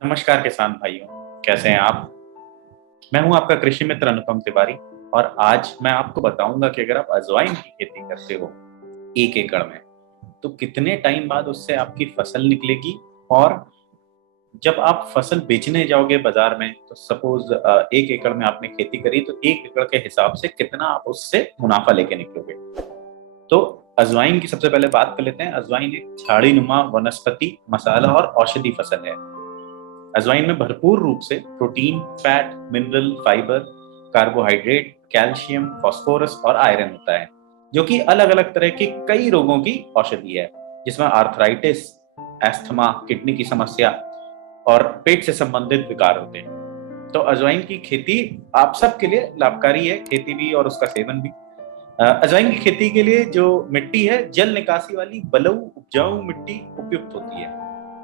नमस्कार किसान भाइयों, कैसे हैं आप। मैं हूं आपका कृषि मित्र अनुपम तिवारी। और आज मैं आपको बताऊंगा कि अगर आप अजवाइन की खेती करते हो 1 एकड़ में, तो कितने टाइम बाद उससे आपकी फसल निकलेगी। और जब आप फसल बेचने जाओगे बाजार में, तो सपोज 1 एकड़ में आपने खेती करी, तो 1 एकड़ के हिसाब से कितना आप उससे मुनाफा लेके निकलोगे। तो अजवाइन की सबसे पहले बात कर लेते हैं। अजवाइन एक झाड़ी नुमा वनस्पति, मसाला और औषधि फसल है। अजवाइन में भरपूर रूप से protein, fat, mineral, fibre, carbohydrate, calcium, phosphorus और आयरन होता है, जो कि अलग अलग तरह के कई रोगों की औषधि है, जिसमें आर्थराइटिस, एस्थमा, किडनी की समस्या और पेट से संबंधित विकार होते हैं। तो अजवाइन की खेती आप सबके लिए लाभकारी है, खेती भी और उसका सेवन भी। अजवाइन की खेती के लिए जो मिट्टी है, जल निकासी वाली बलऊ उपजाऊ मिट्टी उपयुक्त होती है।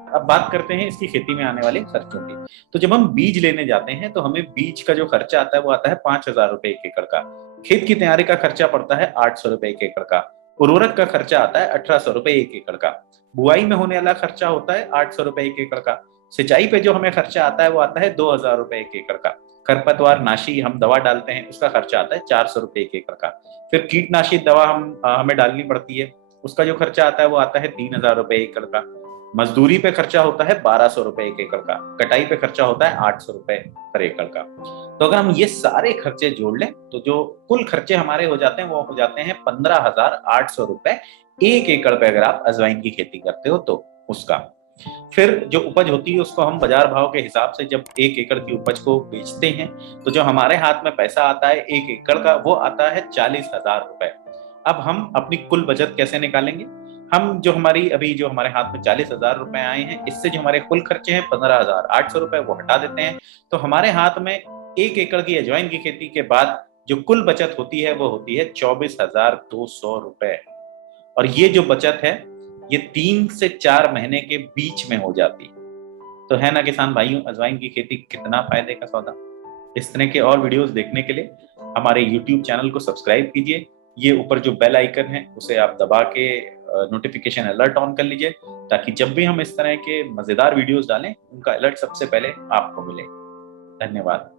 अब बात करते हैं इसकी खेती में आने वाले खर्चों की। तो जब हम बीज लेने जाते हैं, तो हमें बीज का जो खर्चा आता है वो आता है 5,000 रुपए 1 एकड़ का। खेत की तैयारी का खर्चा पड़ता है 800 रुपए 1 एकड़ का। उर्वरक का खर्चा आता है 1800 रुपए 1 एकड़ का। बुआई में होने वाला खर्चा होता है 800 रुपए 1 एकड़ का। सिंचाई पे जो हमें खर्चा आता है वो आता है 2,000 रुपए 1 एकड़ का। खरपतवार नाशी हम दवा डालते हैं, उसका खर्चा आता है 400 रुपए 1 एकड़ का। फिर कीटनाशी दवा हमें डालनी पड़ती है, उसका जो खर्चा आता है वो आता है 3,000 रुपए 1 एकड़ का। मजदूरी पे खर्चा होता है 1,200 रुपए 1 एकड़ का। कटाई पे खर्चा होता है 800 रुपए पर एकड़ का। तो अगर हम ये सारे खर्चे जोड़ लें, तो जो कुल खर्चे हमारे हो जाते हैं वो हो जाते हैं 15,800 रुपए 1 एकड़ पे, अगर आप अजवाइन की खेती करते हो तो उसका। फिर जो उपज होती है उसको हम बाजार भाव के हिसाब से जब 1 एकड़ की उपज को बेचते हैं, तो जो हमारे हाथ में पैसा आता है 1 एकड़ का, वो आता है 40,000 रुपए। अब हम अपनी कुल बचत कैसे निकालेंगे। हम जो हमारी अभी जो हमारे हाथ में 40,000 रुपए आए हैं, इससे जो हमारे कुल खर्चे हैं 15,800 रुपए, वो हटा देते हैं। तो हमारे हाथ में 1 एकड़ की अजवाइन की खेती के बाद जो कुल बचत होती है वो होती है 24,200 रुपए। और ये जो बचत है, ये 3 से 4 महीने के बीच में हो जाती। तो है ना किसान भाइयों, अजवाइन की खेती कितना फायदे का सौदा। इस तरह के और वीडियोस देखने के लिए हमारे यूट्यूब चैनल को सब्सक्राइब कीजिए। ये ऊपर जो बेल आइकन है उसे आप दबा के नोटिफिकेशन अलर्ट ऑन कर लीजिए, ताकि जब भी हम इस तरह के मजेदार वीडियोस डालें, उनका अलर्ट सबसे पहले आपको मिले। धन्यवाद।